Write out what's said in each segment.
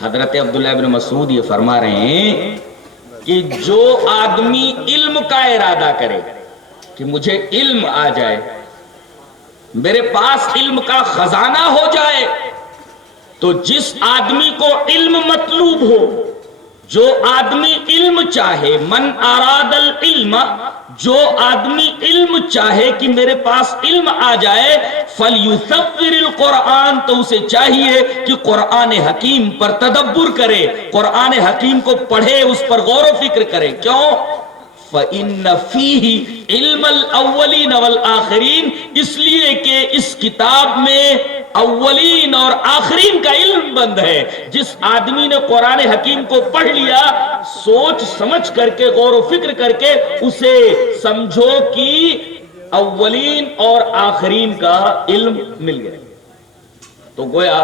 حضرت عبداللہ ابن مسعود یہ فرما رہے ہیں کہ جو آدمی علم کا ارادہ کرے کہ مجھے علم آ جائے، میرے پاس علم کا خزانہ ہو جائے، تو جس آدمی کو علم مطلوب ہو، جو آدمی علم چاہے، من اراد العلم، جو آدمی علم چاہے کہ میرے پاس علم آ جائے، فَلْيُثَوِّرِ الْقُرْآن، تو اسے چاہیے کہ قرآن حکیم پر تدبر کرے، قرآن حکیم کو پڑھے، اس پر غور و فکر کرے۔ کیوں؟ فَإِنَّ فِيهِ عِلْمَ الْأَوَّلِينَ وَالْآخِرِينَ، اس لیے کہ اس کتاب میں اولین اور آخرین کا علم بند ہے۔ جس آدمی نے قرآن حکیم کو پڑھ لیا، سوچ سمجھ کر کے، غور و فکر کر کے، اسے سمجھو کہ اولین اور آخرین کا علم مل گیا۔ تو گویا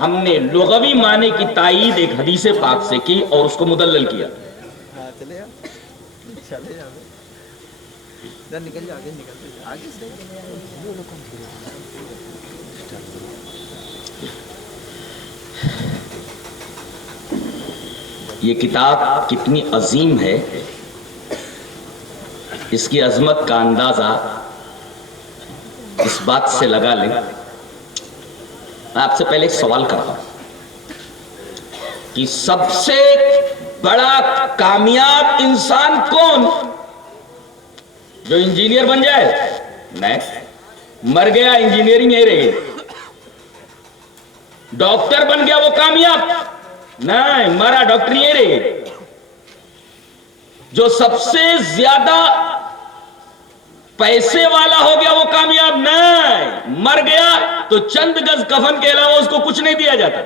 ہم نے لغوی معنی کی تائید ایک حدیث پاک سے کی اور اس کو مدلل کیا۔ یہ کتاب کتنی عظیم ہے، اس کی عظمت کا اندازہ اس بات سے لگا لیں۔ میں آپ سے پہلے ایک سوال کرتا ہوں کہ سب سے بڑا کامیاب انسان کون؟ جو انجینئر بن جائے؟ نہیں، مر گیا انجینئرنگ نہیں رہی۔ ڈاکٹر بن گیا وہ کامیاب؟ نہیں، مرا ڈاکٹر نہیں رہی۔ جو سب سے زیادہ پیسے والا ہو گیا وہ کامیاب؟ نہیں، مر گیا تو چند گز کفن کے علاوہ اس کو کچھ نہیں دیا جاتا۔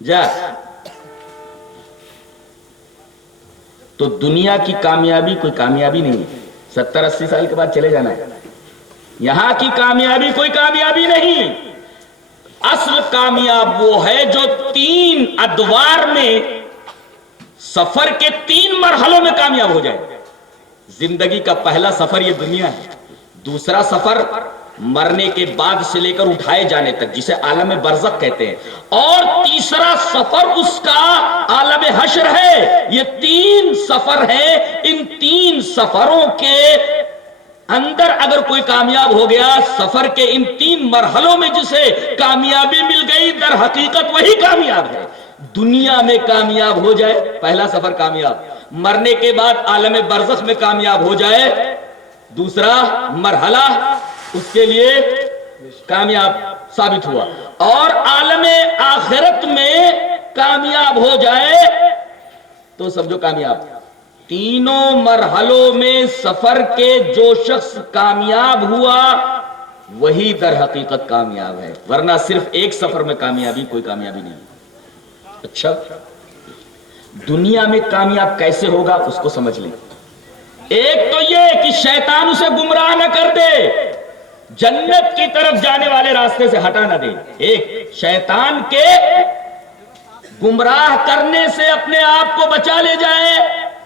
جا تو دنیا کی کامیابی کوئی کامیابی نہیں ہے، 70-80 سال کے بعد چلے جانا ہے۔ یہاں کی کامیابی کوئی کامیابی نہیں۔ اصل کامیاب وہ ہے جو 3 ادوار میں، سفر کے 3 مرحلوں میں کامیاب ہو جائے۔ زندگی کا پہلا سفر یہ دنیا ہے، دوسرا سفر مرنے کے بعد سے لے کر اٹھائے جانے تک جسے عالم برزخ کہتے ہیں، اور تیسرا سفر اس کا عالم حشر ہے۔ یہ 3 سفر ہیں، ان 3 سفروں کے اندر اگر کوئی کامیاب ہو گیا، سفر کے ان 3 مرحلوں میں جسے کامیابی مل گئی، در حقیقت وہی کامیاب ہے۔ دنیا میں کامیاب ہو جائے، پہلا سفر کامیاب، مرنے کے بعد عالم برزخ میں کامیاب ہو جائے، دوسرا مرحلہ اس کے لیے کامیاب ثابت ہوا، اور عالم آخرت میں کامیاب ہو جائے تو سمجھو کامیاب۔ تینوں مرحلوں میں سفر کے جو شخص کامیاب ہوا وہی در حقیقت کامیاب ہے، ورنہ صرف ایک سفر میں کامیابی کوئی کامیابی نہیں۔ اچھا، دنیا میں کامیاب کیسے ہوگا اس کو سمجھ لیں۔ ایک تو یہ کہ شیطان اسے گمراہ نہ کر دے، جنت کی طرف جانے والے راستے سے ہٹا نہ دے۔ ایک، شیطان کے گمراہ کرنے سے اپنے آپ کو بچا لے جائے،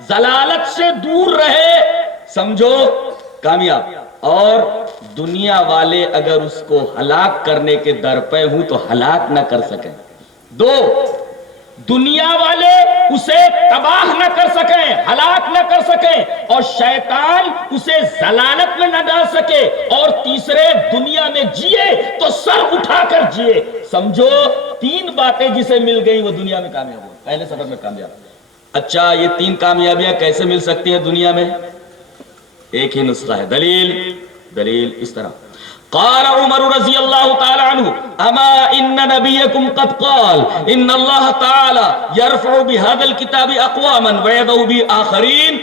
ضلالت سے دور رہے، سمجھو کامیاب۔ اور دنیا والے اگر اس کو ہلاک کرنے کے درپے ہوں تو ہلاک نہ کر سکیں۔ 2، دنیا والے اسے تباہ نہ کر سکیں، ہلاک نہ کر سکیں، اور شیطان اسے ضلالت میں نہ ڈال سکے۔ اور تیسرے، دنیا میں جیے تو سر اٹھا کر جیے۔ سمجھو 3 باتیں جسے مل گئی وہ دنیا میں کامیاب ہو، پہلے سفر میں کامیاب۔ اچھا، یہ 3 کامیابیاں کیسے مل سکتی ہیں دنیا میں؟ ایک ہی نسخہ ہے۔ دلیل اس طرح، قال عمر رضی اللہ تعالی عنہ اما ان نبیکم قد قال ان اللہ تعالی یرفع بهذا الكتاب اقواما ويضع بآخرین،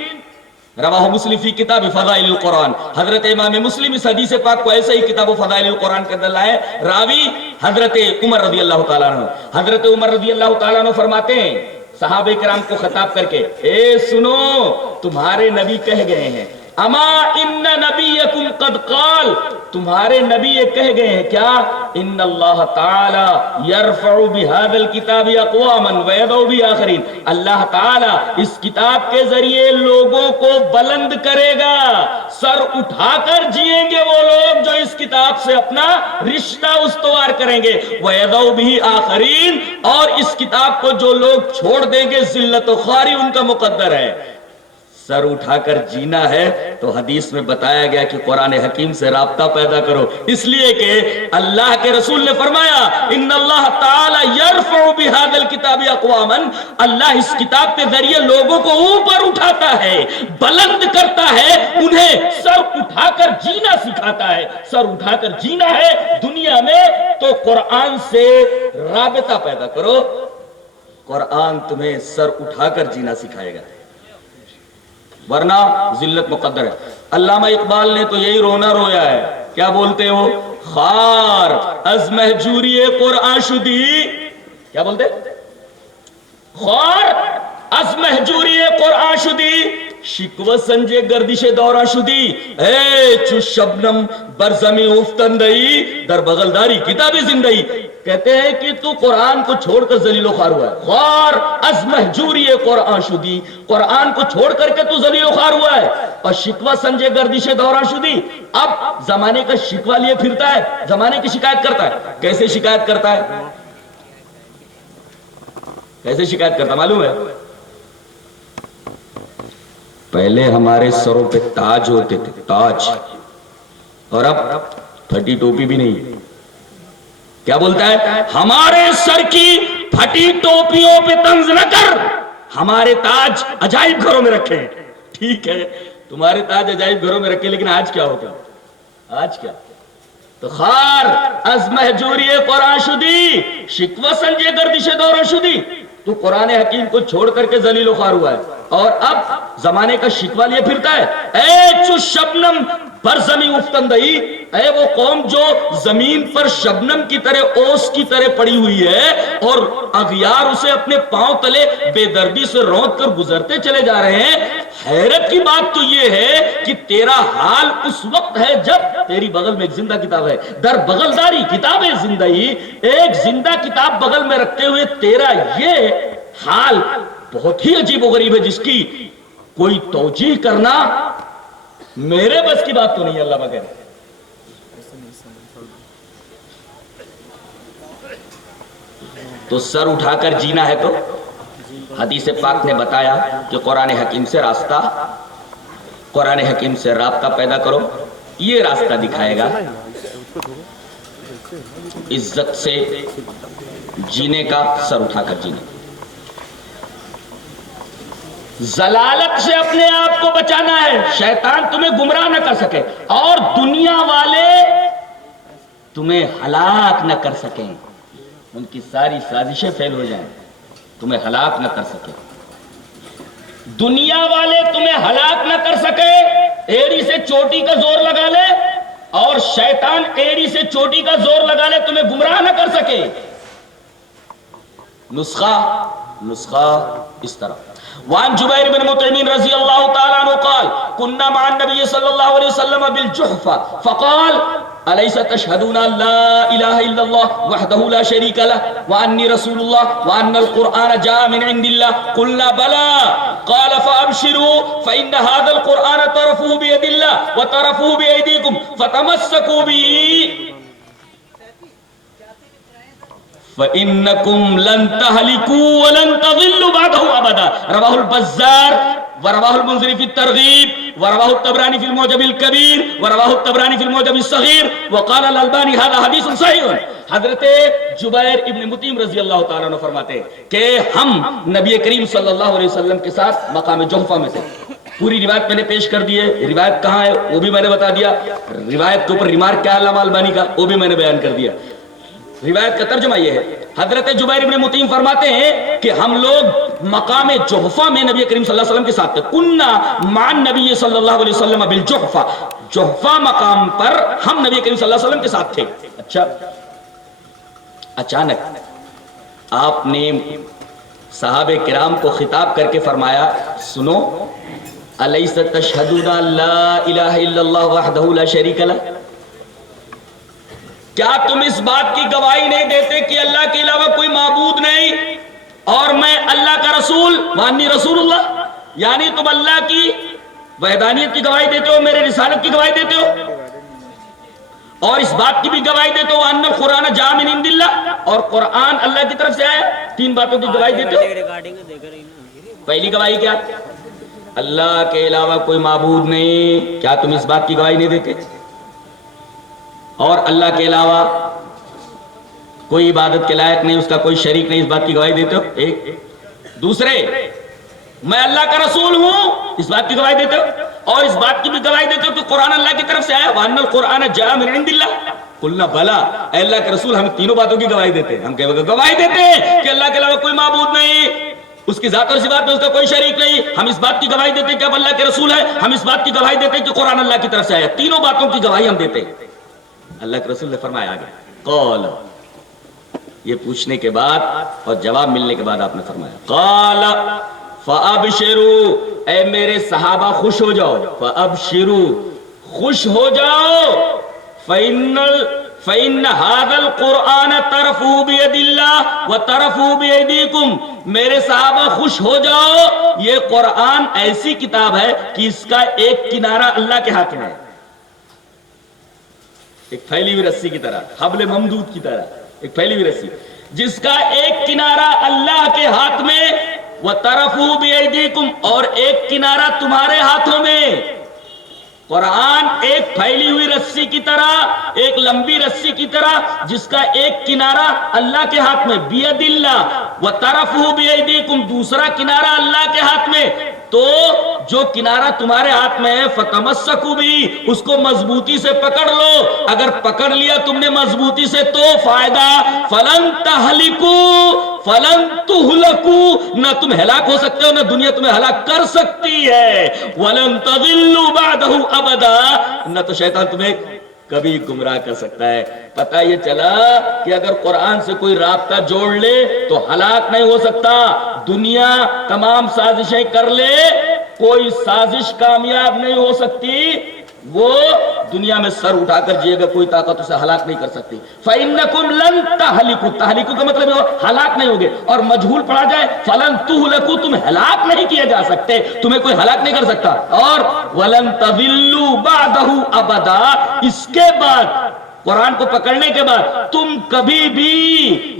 رواہ مسلم فی کتاب فضائل القرآن۔ حضرت امام مسلم اس حدیث پاک کو ایسے ہی کتاب فضائل القرآن کے اندر لائے۔ راوی حضرت عمر رضی اللہ تعالیٰ عنہ۔ حضرت عمر رضی اللہ تعالیٰ عنہ فرماتے ہیں صحابہ کرام کو خطاب کر کے، اے سنو، تمہارے نبی کہہ گئے ہیں اما ان نبیکم قد قال، تمہارے نبی یہ کہہ گئے ہیں کیا، ان اللہ تعالی یرفع بهذا الكتاب اقواما ويضع بآخرین، اللہ تعالی اس کتاب کے ذریعے لوگوں کو بلند کرے گا، سر اٹھا کر جیئیں گے وہ لوگ جو اس کتاب سے اپنا رشتہ استوار کریں گے، ويضع به آخرین، اور اس کتاب کو جو لوگ چھوڑ دیں گے ذلت و خواری ان کا مقدر ہے۔ سر اٹھا کر جینا ہے تو حدیث میں بتایا گیا کہ قرآن حکیم سے رابطہ پیدا کرو، اس لیے کہ اللہ کے رسول نے فرمایا ان اللہ تعالی یرفع بهذا الكتاب اقواما، اللہ اس کتاب کے ذریعے لوگوں کو اوپر اٹھاتا ہے، بلند کرتا ہے، انہیں سر اٹھا کر جینا سکھاتا ہے۔ سر اٹھا کر جینا ہے دنیا میں تو قرآن سے رابطہ پیدا کرو، قرآن تمہیں سر اٹھا کر جینا سکھائے گا، ورنہ ذلت مقدر ہے۔ علامہ اقبال نے تو یہی رونا رویا ہے، کیا بولتے ہو، خار از مہجوری قرآن شدی، کیا بولتے، خار از مہجوری قرآن شدی، شکوہ سنجے گردش دورہ شدی، اے چو شبنم برزمی افتندئی در بغلداری کتاب زندگی، کہتے ہیں کہ تو قرآن کو چھوڑ کر ذلیل و خوار ہوا ہے، خوار از مہجوری قرآن شدی، قرآن کو چھوڑ کر کے تو ذلیل و خوار ہوا ہے، اور شکوہ سنجے گردش دورہ شدی، اب زمانے کا شکوہ لیے پھرتا ہے، زمانے کی شکایت کرتا ہے۔ کیسے شکایت کرتا ہے، کیسے شکایت کرتا معلوم ہے، پہلے ہمارے سروں پہ تاج ہوتے تھے، تاج، اور اب پھٹی ٹوپی بھی نہیں۔ کیا بولتا ہے، ہمارے سر کی پھٹی ٹوپیوں پہ طنز نہ کر، ہمارے تاج عجائب گھروں میں رکھے ہیں۔ ٹھیک ہے تمہارے تاج عجائب گھروں میں رکھے، لیکن آج کیا ہوگا، آج کیا، تو خار از مہجوری قرآن شدی، شکوہ سنجے گردش دورہ شدی، تو قرآن حکیم کو چھوڑ کر کے ذلیل و خوار ہوا ہے، اور اب زمانے کا شکوہ لیے پھرتا ہے۔ اے چو شبنم برزمی افتندئی، اے وہ قوم جو زمین پر شبنم کی طرح، اوس کی طرح پڑی ہوئی ہے، اور اغیار اسے اپنے پاؤں تلے بے دردی سے رونت کر گزرتے چلے جا رہے ہیں۔ حیرت کی بات تو یہ ہے کہ تیرا حال اس وقت ہے جب تیری بغل میں ایک زندہ کتاب ہے، در بغلداری کتاب زندگی، ایک زندہ کتاب بغل میں رکھتے ہوئے تیرا یہ حال بہت ہی عجیب و غریب ہے، جس کی کوئی توجیہ کرنا میرے بس کی بات تو نہیں ہے۔ اللہ مگر تو سر اٹھا کر جینا ہے تو حدیث پاک نے بتایا کہ قرآن حکیم سے راستہ، قرآن حکیم سے رابطہ پیدا کرو، یہ راستہ دکھائے گا عزت سے جینے کا، سر اٹھا کر جینے، ضلالت سے اپنے آپ کو بچانا ہے، شیطان تمہیں گمراہ نہ کر سکے، اور دنیا والے تمہیں ہلاک نہ کر سکیں، ان کی ساری سازشیں فیل ہو جائیں، تمہیں ہلاک نہ کر سکے، دنیا والے تمہیں ہلاک نہ کر سکے، ایڑی سے چوٹی کا زور لگا لے، اور شیطان ایڑی سے چوٹی کا زور لگا لے، تمہیں گمراہ نہ کر سکے۔ نسخہ اس طرح، وعن جبیر بن مطعم رضی اللہ تعالی عنہ قال كنا مع النبي صلی اللہ علیہ وسلم بالجحفة فقال أليس تشهدون أن لا إله إلا الله وحده لا شريك له وأني رسول الله وأن القرآن جاء من عند الله قلنا بلى قال فأبشروا فإن هذا القرآن طرفه بيد الله وطرفه بأيديكم فتمسكوا به فَإِنَّكُمْ لَن تَهْلِكُوا وَلَن تَضِلُّوا بَعْدَهُ أَبَدًا رواه البزار ورواه المنذري في الترغيب ورواه الطبراني في المعجم الكبير ورواه الطبراني في المعجم الصغير وقال الألباني هذا حديث صحيح۔ حضرت جبیر ابن مطعم رضی اللہ تعالیٰ عنہ فرماتے ہیں کہ ہم نبی کریم صلی اللہ علیہ وسلم کے ساتھ مقام جحفہ میں تھے۔ پوری روایت میں نے پیش کر دی ہے، روایت کہاں ہے وہ بھی میں نے بتا دیا، روایت کے اوپر ریمارک کیا ہے علامہ البانی کا وہ بھی میں نے بیان کر دیا۔ روایت کا ترجمہ یہ ہے، حضرت جبیر ابن مطعم فرماتے ہیں کہ ہم لوگ مقام جحفہ میں نبی کریم صلی اللہ علیہ وسلم کے ساتھ تھے۔ کنا مع النبی صلی اللہ علیہ وسلم بالجحفہ، جحفہ مقام پر ہم نبی کریم صلی اللہ علیہ وسلم کے ساتھ تھے۔ اچھا، اچانک آپ نے صحابہ کرام کو خطاب کر کے فرمایا، سنو الیس تشہدون ان لا الہ الا اللہ وحدہ لا شریک لہ، کیا تم اس بات کی گواہی نہیں دیتے کہ اللہ کے علاوہ کوئی معبود نہیں اور میں اللہ کا رسول وانی رسول اللہ، یعنی تم اللہ کی وحدانیت کی گواہی دیتے ہو، میرے رسالت کی گواہی دیتے ہو، اور اس بات کی بھی گواہی دیتے ہو ان القرآن جاء من عند اللہ، اور قرآن اللہ کی طرف سے آیا، تین باتوں کی گواہی دیتے ہو۔ پہلی گواہی کیا؟ اللہ کے علاوہ کوئی معبود نہیں، کیا تم اس بات کی گواہی نہیں دیتے؟ اور اللہ کے علاوہ کوئی عبادت کے لائق نہیں، اس کا کوئی شریک نہیں، اس بات کی گواہی دیتے ہو؟ ایک۔ دوسرے، میں اللہ کا رسول ہوں، اس بات کی گواہی دیتے ہو، اور اس بات کی بھی گواہی دیتے ہو کہ قرآن اللہ کی طرف سے آیا، وَأَنَّ الْقُرْآنَ جَاءَ مِنْ عِنْدِ اللَّهِ قُلْنَا بَلَىٰ، اے اللہ کے رسول ہم تینوں باتوں کی گواہی دیتے ہیں، ہم گواہی دیتے ہیں کہ اللہ کے علاوہ کوئی معبود نہیں، اس کی ذات اور صفات میں اس کا کوئی شریک نہیں، ہم اس بات کی گواہی دیتے ہیں کہ اب اللہ کے رسول ہے، ہم اس بات کی گواہی دیتے ہیں کہ قرآن اللہ کی طرف سے آیا، تینوں باتوں کی گواہی ہم دیتے ہیں۔ اللہ کے رسول نے فرمایا آگے قال، یہ پوچھنے کے بعد اور جواب ملنے کے بعد آپ نے فرمایا قال فَأَبْشِرُوا، اے میرے صحابہ خوش ہو جاؤ، فَأَبْشِرُوا، خوش ہو جاؤ، فَإِنَّ هَذَا الْقُرْآنَ طَرَفُهُ بِيَدِ اللَّهِ وَطَرَفُهُ بِأَيْدِيكُمْ، میرے صحابہ خوش ہو جاؤ، یہ قرآن ایسی کتاب ہے کہ اس کا ایک کنارہ اللہ کے ہاتھ میں ہے، ایک پھیلی ہوئی رسی کی طرح، حبل ممدود کی طرح ایک پھیلی ہوئی رسی، جس کا ایک کنارہ اللہ کے ہاتھ میں، وَطَرَفُهُ بِأَيْدِيكُمْ، اور ایک کنارہ تمہارے ہاتھوں میں۔ قرآن ایک پھیلی ہوئی رسی کی طرح، ایک لمبی رسی کی طرح، جس کا ایک کنارہ اللہ کے ہاتھ میں، بِيَدِ اللَّهِ وَطَرَفُهُ بِأَيْدِيكُمْ، دوسرا کنارہ اللہ کے ہاتھ میں، تو جو کنارہ تمہارے ہاتھ میں ہے فَتَمَسَّكُوا بِهِ، اس کو مضبوطی سے پکڑ لو، اگر پکڑ لیا تم نے مضبوطی سے تو فائدہ، فَلَن تَهْلِكُوا فَلَن تُهْلَكُوا، نہ تم ہلاک ہو سکتے ہو، نہ دنیا تمہیں ہلاک کر سکتی ہے، وَلَن تَضِلُّوا بَعْدَهُ أَبَدًا، نہ تو شیطان تمہیں کبھی گمراہ کر سکتا ہے۔ پتہ یہ چلا کہ اگر قرآن سے کوئی رابطہ جوڑ لے تو ہلاک نہیں ہو سکتا، دنیا تمام سازشیں کر لے، کوئی سازش کامیاب نہیں ہو سکتی، وہ دنیا میں سر اٹھا کر جیے گا، کوئی طاقت اسے ہلاک نہیں کر سکتی۔ فَإِنَّكُمْ لَن تَهْلِكُوا، تَهْلِكُوا کا مطلب ہے ہلاک نہیں ہوگے، اور مجہول پڑھا جائے فَلَن تُهْلَكُوا، تم ہلاک نہیں کیے جا سکتے، تمہیں کوئی ہلاک نہیں کر سکتا، اور وَلَن تَضِلُّوا بَعْدَهُ أَبَدًا، اس کے بعد قرآن کو پکڑنے کے بعد تم کبھی بھی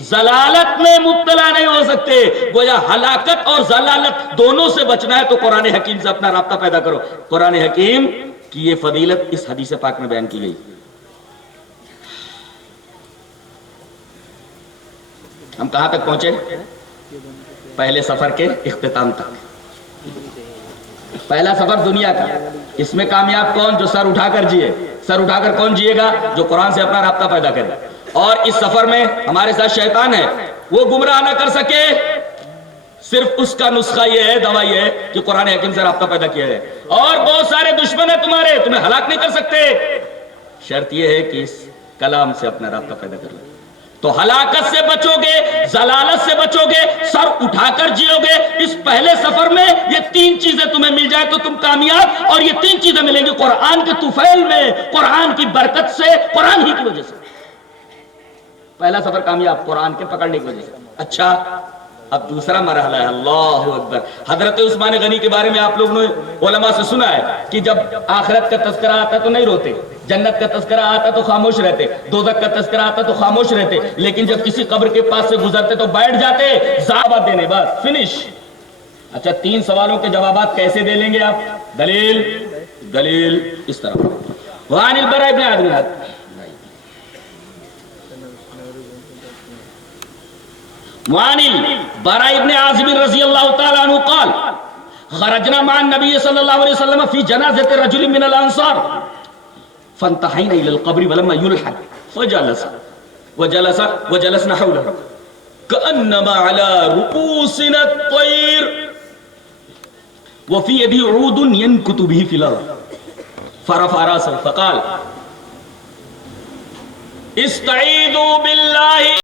ضلالت میں مبتلا نہیں ہو سکتے۔ گویا ہلاکت اور ضلالت دونوں سے بچنا ہے تو قرآن حکیم سے اپنا رابطہ پیدا کرو۔ قرآن حکیم کی یہ فضیلت اس حدیث پاک میں بیان کی گئی۔ ہم کہاں تک پہنچے؟ پہلے سفر کے اختتام تک۔ پہلا سفر دنیا کا، اس میں کامیاب کون؟ جو سر اٹھا کر جیے۔ سر اٹھا کر کون جیے گا؟ جو قرآن سے اپنا رابطہ پیدا کرے۔ اور اس سفر میں ہمارے ساتھ شیطان ہے، وہ گمراہ نہ کر سکے، صرف اس کا نسخہ یہ ہے، دوا یہ ہے کہ قرآن حکیم سے رابطہ پیدا کیا ہے۔ اور بہت سارے دشمن ہیں تمہارے، تمہیں ہلاک نہیں کر سکتے، شرط یہ ہے کہ اس کلام سے اپنا رابطہ پیدا کر لو۔ تو ہلاکت سے بچو گے، ضلالت سے بچو گے، سر اٹھا کر جیو گے۔ اس پہلے سفر میں یہ تین چیزیں تمہیں مل جائے تو تم کامیاب، اور یہ تین چیزیں ملیں گی قرآن کے طفیل میں، قرآن کی برکت سے، قرآن ہی کی وجہ سے۔ پہلا سفر کامیاب قرآن کے پکڑنے کی وجہ سے۔ اچھا، اب دوسرا مرحلہ ہے، اللہ اکبر۔ حضرت عثمان غنی کے بارے میں آپ لوگوں نے علماء سے سنا ہے کہ جب آخرت کا تذکرہ آتا تو نہیں روتے، جنت کا تذکرہ آتا تو خاموش رہتے، دوزخ کا تذکرہ آتا تو خاموش رہتے، لیکن جب کسی قبر کے پاس سے گزرتے تو بیٹھ جاتے، جواب دینے بعد فنش۔ اچھا، تین سوالوں کے جوابات کیسے دے لیں گے آپ؟ دلیل اس طرح۔ وعن البراء بن عازب وعن البراء بن عازب رضی اللہ تعالی عنہ قال خرجنا مع النبي صلی اللہ علیہ وسلم في جنازة رجل من الانصار فانتهينا الى القبر ولما يلحد وجلسنا حوله كأنما على رؤوسنا الطير وفي يده عود ينكت به في الارض فرفع راسه فقال استعيذوا بالله